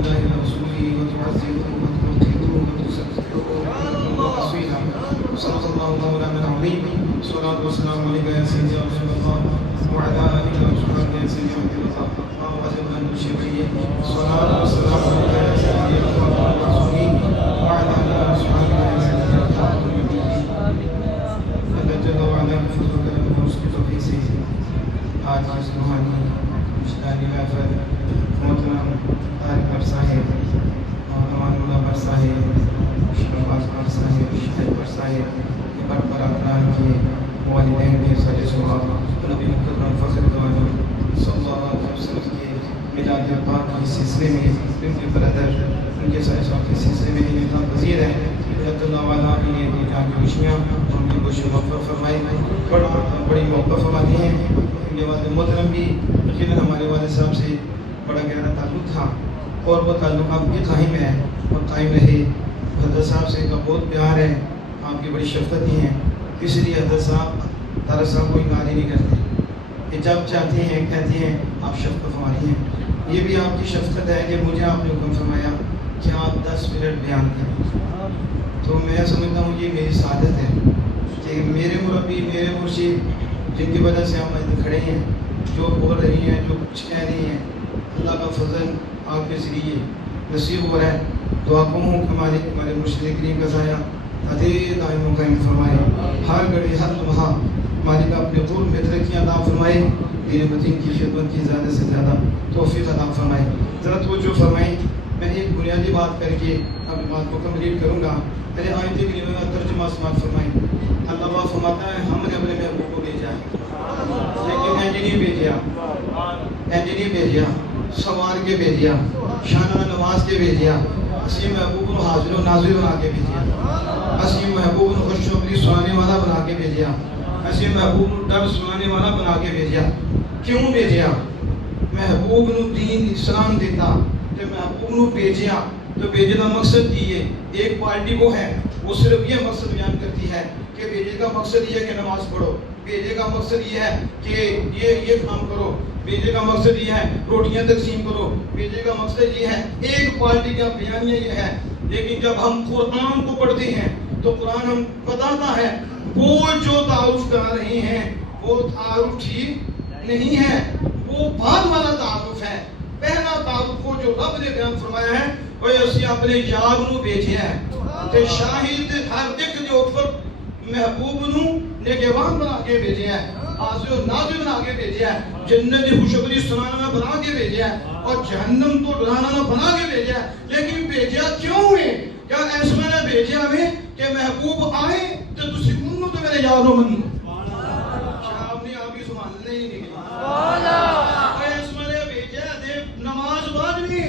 بالله ورسوله وتعزروه وتوقروه وتسبحوه وتكرموه تسبيحا. صدق الله مولانا العظيم. الصلاة والسلام عليك يا سيدي يا رسول الله وعلى آلك وصحبه يا سيدي عبد الله وأجل أن تشركي. الصلاة والسلام عليك يا سيدي يا رسول الله وعلى آلك وصحبه يا سيدي يا رسول الله. اللہ جل وعلا کے فضل و کرم اور اس کی توفیق سے آج کی روحانی مشتاقی محفل محترم طارق بٹ صاحب اور امان اللہ بٹ صاحب شہباز بٹ صاحب شہید بٹ صاحب یہ برپر اقران کے والدین کے سارے صحابہ نبی مکرم فخر دوانو صلی اللہ علیہ وسلم کے میلاد پاک کے سلسلے میں ان کے بردر ان کے سارے صحابہ کے سلسلے میں انعام پذیر ہے. اللہ والا انہیں دی جان کی خوشیاں ہم کی خوشی مغفرت فرمائے. بڑی موقع فرماتی ہیں. ان کے والد محترم بھی یقیناً ہمارے والد صاحب سے بڑا گہرا تعلق تھا اور وہ تعلق اب بھی قائم ہے اور قائم رہے. حضرت صاحب سے کا بہت پیار ہے, آپ کی بڑی شفقتی ہیں, اس لیے حضرت صاحب طارق صاحب کو انکار نہیں کرتے. یہ جب چاہتے ہیں کہتے ہیں آپ شفقت فرماتی ہیں. یہ بھی آپ کی شفقت ہے کہ مجھے آپ نے حکم فرمایا کہ آپ 10 منٹ بیان کریں. تو میں سمجھتا ہوں یہ میری سعادت ہے کہ میرے مربی میرے مرشد جن کی وجہ سے ہم ادھر کھڑے ہیں, جو بول رہی ہیں, جو کچھ کہہ رہی ہیں, اللہ کا فضل آپ کے ذریعے نصیب ہو رہا ہے. دعا ہوں کہ ہمارے مرشد کریم کا سایہ دائم و قائم فرمائے. ہر گھڑی ہر لمحہ مالک اپنے قرب میں ترقیاں عطا فرمائے. دین متین کی خدمت کی زیادہ سے زیادہ توفیق عطا فرمائے. ذرا توجہ فرمائیں. میں ایک بنیادی بات کر کے اپنی بات کو کمپلیٹ کروں گا. پہلے آیت کریمہ کا ترجمہ سماعت فرمائیں. اللہ پاک فرماتا ہے ہم نے اپنے محبوب کو بھیجا ہے, لیکن انجینئر بھیجا, سوار کے بھیجا, شانہ نواز کے بھیجا, اسی محبوب کو حاضر و ناظر بنا کے بھیجا, اسی محبوب کو خوش و خبری سنانے والا بنا کے بھیجا, اسی محبوب کو ڈر سنانے والا بنا کے بھیجا. کیوں بھیجا؟ محبوب نو دین اسلام دیتا کہ محبوب نو بھیجا. تو بھیجنے کا مقصد یہ ہے, ایک پارٹی وہ ہے وہ صرف یہ مقصد بیان کرتی ہے کہ بھیجنے کا مقصد یہ ہے کہ نماز پڑھو, بھیجنے کا مقصد یہ ہے کہ یہ کام کرو, بھیجنے کا مقصد یہ ہے روٹیاں تقسیم کرو, بھیجنے کا مقصد یہ ہے. ایک پارٹی کا بیانیہ یہ ہے. لیکن جب ہم قرآن کو پڑھتے ہیں تو قرآن ہم بتاتا ہے وہ جو تعارف کرا رہے ہیں وہ تعارف ٹھیک نہیں ہے, وہ بعد والا تعارف ہے. پہلا تعارف کو جو رب نے بیان فرمایا ہے وہ اسی اپنے یار نو بھیجیا ہے تے شاہد ہر ایک دے اوپر محبوب نو نگہبان بنا کے بھیجیا ہے, حاضر و ناظر بنا کے بھیجیا ہے, جنت کی خوشخبری سنانا بنا کے بھیجیا ہے اور جہنم تو ڈرانا بنا کے بھیجیا ہے. لیکن بھیجیا کیوں ہے؟ کیا ایسا میں نے بھیجیا ہمیں کہ محبوب آئے تو تسی منو تو میرے یارو منو. شاہب نے آپ کی سبحان اللہ ہی نہیں نماز بعد میں,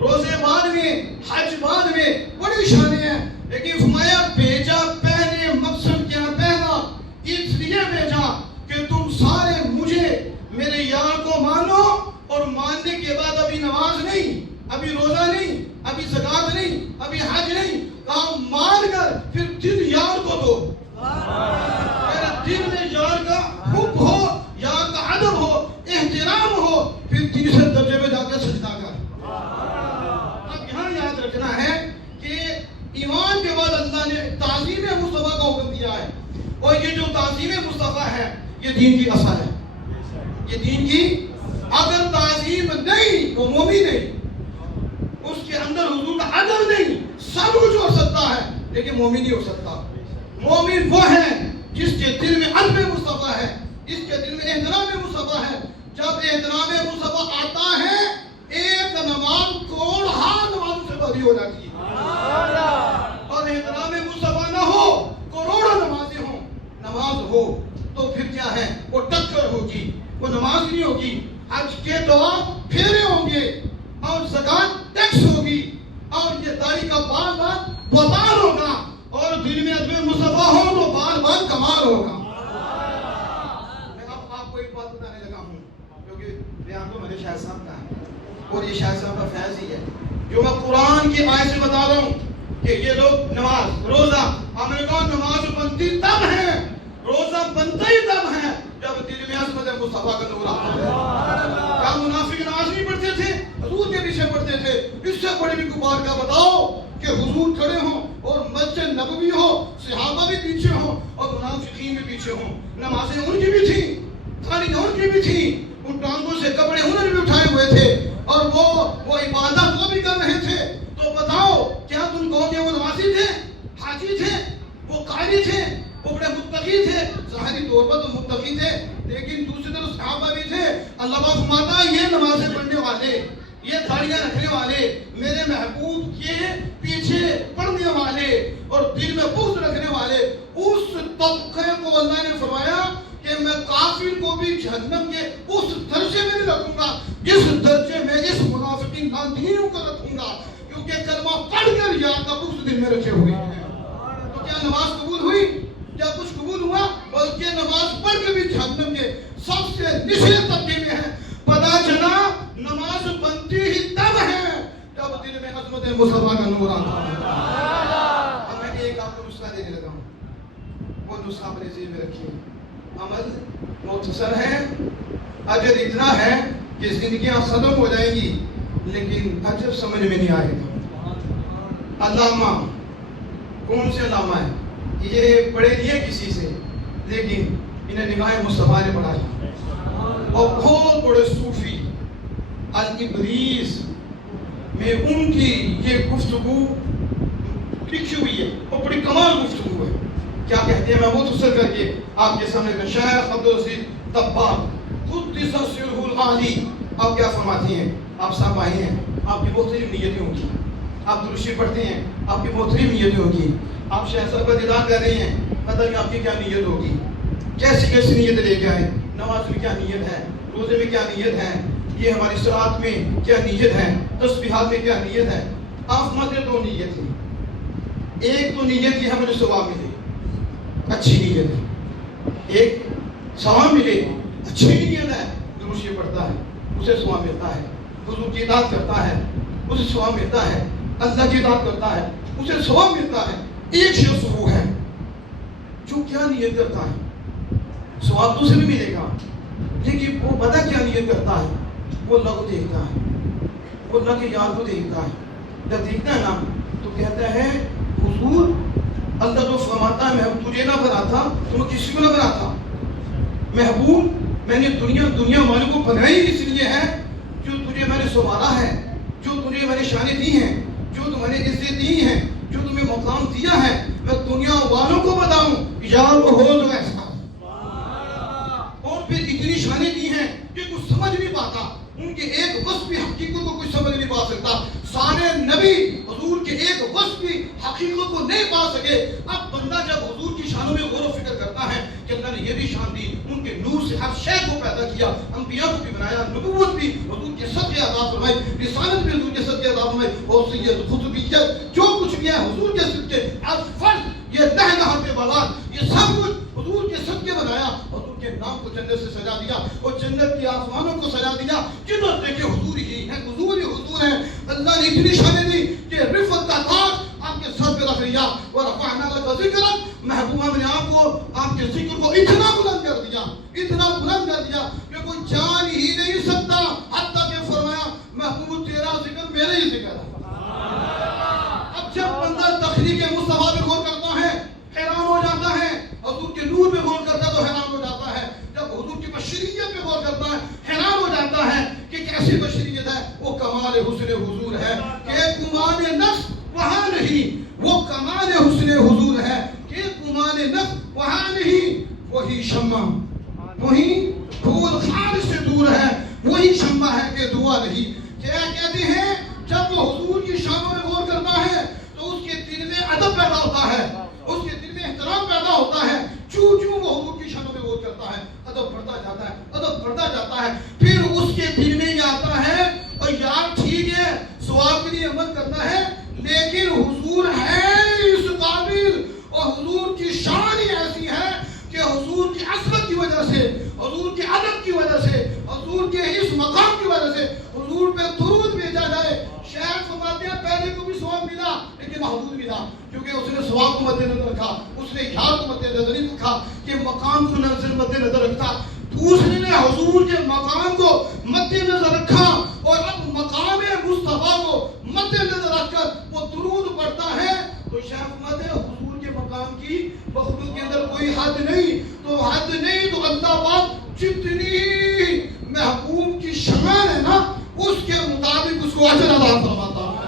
روزے بعد میں, حج بعد میں, بڑی شانیں ہیں. لیکن فرمایا بھیجا پہلے مقصد کیا؟ پہلا اس لیے بھیجا کہ تم سارے مجھے میرے یار کو مانو, اور ماننے کے بعد ابھی نماز نہیں, ابھی روزہ نہیں, ابھی زکات نہیں, ابھی حج نہیں, کہا مان کر پھر دل یار کو دو. میرے دل میں یار کا حب ہو, یار کا ادب ہو, احترام ہو, پھر تیسرے درجے میں جا کے سجدہ کر. اب یہاں یاد رکھنا ہے کہ ایمان کے بعد اللہ نے تعظیم مصطفیٰ کا حکم دیا ہے, اور یہ جو تعظیم مصطفیٰ ہے یہ دین کی اصل ہے. یہ دین کی اگر تعظیم نہیں تو مومن نہیں, اس کے اندر حضور کا ادب نہیں, سب کچھ ہو سکتا ہے لیکن مومن نہیں ہو سکتا. مومن وہ ہے جس کے دل میں ادب مصطفیٰ ہے, جس کے دل میں احترام مصطفیٰ ہے. جب احترام مصطفیٰ آتا ہے ایک نماز کروڑ نمازوں سے بھری ہو جاتی ہے, اور احترام مصطفیٰ نہ ہو, کروڑوں نمازیں ہوں, نماز ہو تو پھر کیا ہے, وہ ٹکر ہوگی, وہ نماز نہیں ہوگی. حج کے دعا پھیرے ہوں گے, اور زکات ٹیکس ہوگی, اور یہ داڑھی کا بار بار وبال ہوگا, اور دل میں ادب مصطفیٰ ہو تو بار بار کمال ہوگا. بیان تو میرے شاہ صاحب کا ہے اور یہ شاہ صاحب کا فیض ہی ہے جو میں قرآن کی آیت سے بتا رہا ہوں کہ یہ لوگ نماز روزہ, ہم نے کہا نماز بنتی تب ہے, روزہ بنتا ہی تب ہے جب دل میں عظمت مصطفیٰ کا نور آتا ہے. کیا منافق نماز نہیں پڑھتے تھے؟ حضور کے پیچھے پڑھتے تھے, اس سے بڑی بھی بار کا بتاؤ کہ حضور کھڑے ہوں اور مسجد نبوی ہو، صحابہ بھی پیچھے ہوں اور منافقین بھی پیچھے ہوں، نمازیں ان کی بھی تھیں، تھالیاں ان کی بھی تھیں، ان ٹانگوں سے کپڑے انہوں نے بھی اٹھائے ہوئے تھے اور وہ عبادت وہ بھی کر رہے تھے. تو بتاؤ کیا تم کہو گے وہ نمازی تھے، حاجی تھے، وہ قاری تھے، وہ بڑے متقی تھے؟ ظاہری طور پر تو متقی تھے، لیکن دوسری طرف صحابہ بھی تھے. اللہ پاک فرماتا ہے یہ نمازیں پڑھنے والے، یہ داڑیاں رکھنے والے، میرے محبوب کے پیچھے پڑھنے والے اور دل میں بغض رکھنے والے، اس طبقے کو اللہ نے فرمایا کہ میں کافر کو بھی جہنم کے اس درجے میں نہیں رکھوں گا جس درجے میں اس منافقین نادینوں کو رکھوں گا، کیونکہ کلمہ پڑھ کر یا کا بغض دل میں رکھے ہوئے ہیں. تو کیا نماز قبول ہوئی؟ کیا کچھ قبول ہوا؟ بلکہ نماز پڑھ کے بھی جہنم کے سب سے نچلے طبقے میں ہے. پتہ چلا نماز بنتی ہی تب ہے جب دل میں عظمت مصطفیٰ کا نور آتا ہے. اب میں ایک آپ کو نسخہ دینے لگا ہوں، وہ نسخہ اپنے ذہن میں رکھیے. عمل مختصر ہے، اجر اتنا ہے کہ زندگیاں ختم ہو جائیں گی لیکن اجر سمجھ میں نہیں آئے گا. علامہ کون سے علامہ ہیں؟ یہ پڑھے نہیں ہے کسی سے، لیکن انہیں نگاہ مصطفیٰ نے پڑھا ہے اور بہت بڑے صوفی الابریز میں ان کی یہ گفتگو لکھی ہوئی ہے اور بڑی کمال گفتگو ہے. کیا کہتے ہیں میں وہ مختصر کر کے آپ کے سامنے شیخ عبدالعزیز طباغ قدس سرہ العالی آپ کیا فرماتی ہیں؟ آپ صاحب آئے ہیں، آپ کی محترم نیتیں ہوں گی، آپ درود شریف پڑھتے ہیں، آپ کی محترم نیتیں ہوں گی، آپ شیخ صاحب کا دیدار کر رہے ہیں، پتہ نہیں آپ کی کیا نیت ہوگی، کیسی کیسی نیت لے کے آئے، نماز میں کیا نیت ہے، روزے میں کیا نیت ہے، یہ ہماری صلات میں کیا نیت ہے، تسبیحات میں کیا نیت ہے. آپ مدد دو نیت ہے، ایک تو نیت یہ ہمیں ثواب ملے، اچھی نیت ہے، ایک ثواب ملے، اچھی نیت ہے، درود شریف پڑھتا ہے اسے ثواب ملتا ہے، حضور کی اطاعت کرتا ہے اسے ثواب ملتا ہے، اللہ کی اطاعت کرتا ہے اسے ثواب ملتا ہے. ایک شخص وہ ہے جو کیا نیت کرتا ہے، ثواب تو اسے بھی ملے گا، لیکن وہ پتہ کیا نیت کرتا ہے، وہ اللہ کو دیکھتا ہے، وہ اللہ کے یار کو دیکھتا ہے. جب دیکھتا ہے نا تو کہتا ہے حضور اللہ تو فرماتا ہے میں تجھے نہ بناتا تو میں کسی کو نہ بناتا. محبوب میں نے دنیا والوں کو بنائی اس لیے ہے جو تجھے میں نے سنبھالا ہے، جو تجھے میں نے شانیں دی ہیں، جو تمہیں نے عزت دی ہیں، جو تمہیں مقام دیا ہے، میں دنیا والوں کو بتاؤں یار وہ ہو تو ایسا. اور پھر اتنی شانیں دی ہیں کہ کچھ سمجھ نہیں پاتا، ان کے ایک وصف بھی حقیقت کو کچھ سمجھ نہیں پا سکتا. سارے نبی حضور کے ایک وصف بھی حقیقت کو نہیں پا سکے. اب بندہ جب حضور کی شانوں میں غور و فکر کرتا ہے کہ اللہ نے یہ بھی شان دی، ان کے نور سے ہر شے کو پیدا کیا، انبیاء کو بھی بنایا، نبوت بھی حضور کے صدقے عطا فرمائی، رسالت بھی حضور کے صدقے عطا فرمائی، اور سید قطبیت جو کچھ بھی ہے حضور کے صدقے. اب فرض یہ دہنا پہ بلاد یہ سب کچھ حضور کے صدقے بنایا، حضور کے نام کو جنت سے سجا دیا اور جنت کے آسمانوں کو سجا دیا. جدھر دیکھے حضور ہی ہے، حضور ہی حضور ہے. اللہ نے اتنی شانیں دی کہ رفعت کا تاج آپ کے سر پہ رکھ لیا اور رفعنا لک ذکرک، محبوبہ میں نے آپ کو آپ کے ذکر کو اتنا بلند کر دیا، اتنا بلند کر دیا کہ کوئی جان ہی نہیں سکتا. حتیٰ کہ فرمایا محبوب تیرا ذکر میرے ہی ذکر ہے. اب جب بندہ تخلیق مصطفیٰ پہ غور کرتا ہے حیران ہو جاتا ہے، حضور کے نور پہ غور کرتا ہے تو حیران ہو جاتا ہے، جب حضور کی بشریت پہ غور کرتا ہے حیران ہو جاتا ہے کہ کیسی بشریت ہے. وہ کمال حسن حضور ہے کہ کمال نفس وہاں نہیں، وہ کمال حسن حضور ہے کہ کمال نفس وہاں نہیں. وہی شمع وہی پھول خار سے دور ہے، وہی شمع ہے کہ دعا نہیں. کیا کہتے ہیں جب وہ حضور کی شانوں میں غور کرتا ہے تو اس کے دل میں ادب پیدا ہوتا ہے، اس کے دل میں احترام پیدا ہوتا ہے. چوں چوں وہ حضور کی شانوں میں غور کرتا ہے ادب بڑھتا جاتا ہے، ادب بڑھتا جاتا ہے. پھر اس کے دل میں یہ آتا ہے اور یار ٹھیک ہے ثواب کے لیے عمل کرنا ہے لیکن حضور ہے اس قابل، اور حضور کی شان ہی ایسی ہے کہ حضور کی عظمت کی وجہ سے، حضور کے ادب کی وجہ سے، حضور کے اس مقام کی وجہ سے حضور پہ درود بھیجا جائے. شاید فرماتے ہیں پہلے کو بھی ثواب ملا لیکن محدود ملا، کیونکہ اس نے ثواب کو مد نظر رکھا، اس نے یار کو مد نظر نہیں رکھا کہ مقام کو نظر مد نظر رکھتا. دوسرے نے حضور کے مقام کو مد نظر رکھا اور اب مقام مصطفیٰ کو مد نظر فرماتے ہیں حضور کے مقام کی مخلوق کے اندر کوئی حد نہیں، تو حد نہیں تو اللہ پاک جتنی محبوب کی شان ہے نا اس کے مطابق اس کو اجر عطا فرماتا ہے۔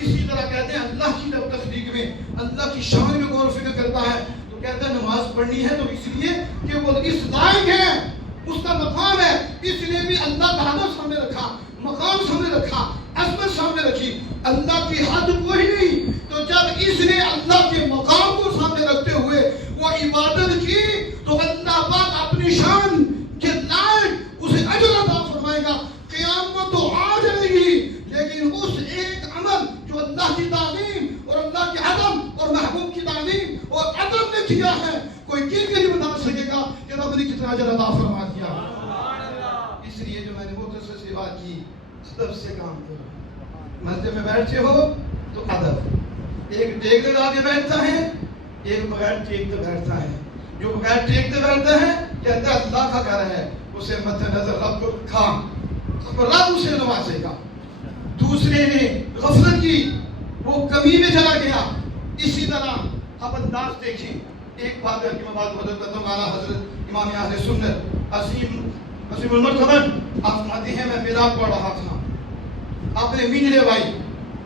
اسی طرح کہتے ہیں اللہ کی تخلیق میں اللہ کی شان میں غور و فکر کرتا ہے تو کہتا ہے نماز پڑھنی ہے تو اس لیے کہ وہ اس لائق ہے، اس کا مقام ہے، اس لیے بھی اللہ کا حد سامنے رکھا، مقام سامنے رکھا، عظمت سامنے رکھی، اللہ کی حد کوئی نہیں۔ تو جب اس نے اللہ کے مقام کو سامنے رکھتے ہوئے وہ عبادت کی تو اللہ پاک اپنی شان کے لائق اسے اجر عطا فرمائے گا۔ قیامت تو آ جائے گی لیکن اس ایک عمل جو اللہ کی تعظیم اور اللہ کے عدم اور محبوب کی تعظیم اور عدم نے کیا ہے کوئی گن کے نہیں بتا سکے گا کہ رب نے کتنا اجر عطا فرما دیا۔ اس لیے جو میں نے مختصر سی بات کی، ادب سے کام کرو۔ مسجد میں بیٹھے ہو تو ادب، ایک ٹیک لگا کے بیٹھتا ہے، ایک بغیر ٹیک کے بیٹھتا ہے۔ جو بغیر ٹیک کے بیٹھتا ہے کہتا ہے اللہ کا گھر ہے، اسے مد نظر رب کو رکھا، رب اسے نوازے گا۔ دوسرے نے غفلت کی، وہ کمی میں چلا گیا۔ اسی طرح آپ انداز دیکھیں، ایک بات کر کے میں بات بدل کرتا ہوں۔ اعلیٰ حضرت امام اہل سنت عظیم المرتبہ آپ فرماتے ہیں میں میلاد پڑھ رہا تھا، اپنے منجلے بھائی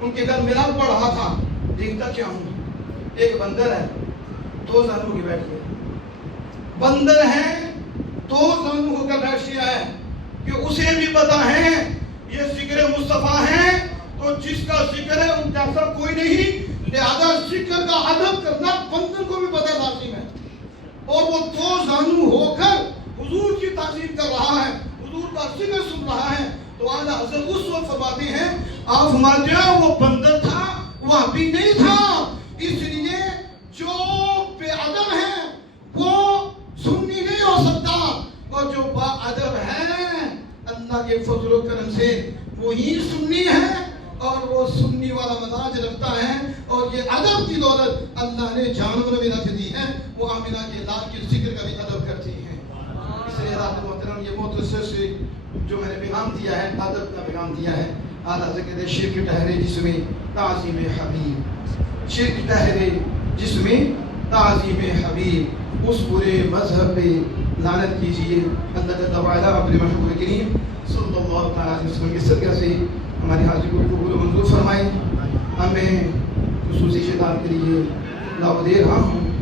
ان کے گھر میلاد پڑھ رہا تھا، دیکھتا کیا ہوں ایک بندر ہے، دو زانوں کے بیٹھ گئے۔ بندر ہے، دو زانوں ہو کر بیٹھ گیا ہے کہ اسے بھی پتا ہے یہ ذکر مصطفیٰ ہے تو جس کا ذکر ہے ان جیسا کوئی نہیں، لہذا ذکر کا ادب کرنا بندر کو بھی پتا لازم ہے۔ اور وہ دو زانو ہو کر حضور کی تعظیم کر رہا ہے، حضور کا ذکر سن رہا ہے۔ تو اعلیٰ حضرت اس وقت فرماتے ہیں، آپ فرماتے ہیں وہ بندر تھا، وہ ابھی نہیں تھا، اس لیے جو بے ادب ہے وہ سنی نہیں ہو سکتا، اور جو با ادب ہے اللہ کے فضل و کرم سے وہی سنی ہے، اور وہ سنی والا مزاج رکھتا ہے۔ اور یہ ادب کی دولت اللہ نے جانوروں میں رکھ دی ہے، وہ آمنہ کے لال کے ذکر کا بھی ادب کرتی ہیں۔ اس لیے حضرات محترم یہ مختصر سے جو میں نے پیغام دیا ہے، ادب کا پیغام دیا ہے۔ اعلیٰ ذکر شرک ٹھہرے جس میں تعظیم حبیب، شرک ٹھہرے جس میں تعظیم حبیب، اس برے مذہب پہ لعنت کیجیے۔ اللہ تعالیٰ اپنے محبوب کریم صلی اللہ تعالیٰ علیہ وسلم کے صدقہ سے ہماری حاضری کو قبول و منظور فرمائے۔ ہمیں خصوصی خطاب کے لیے دعوت دے رہا ہوں۔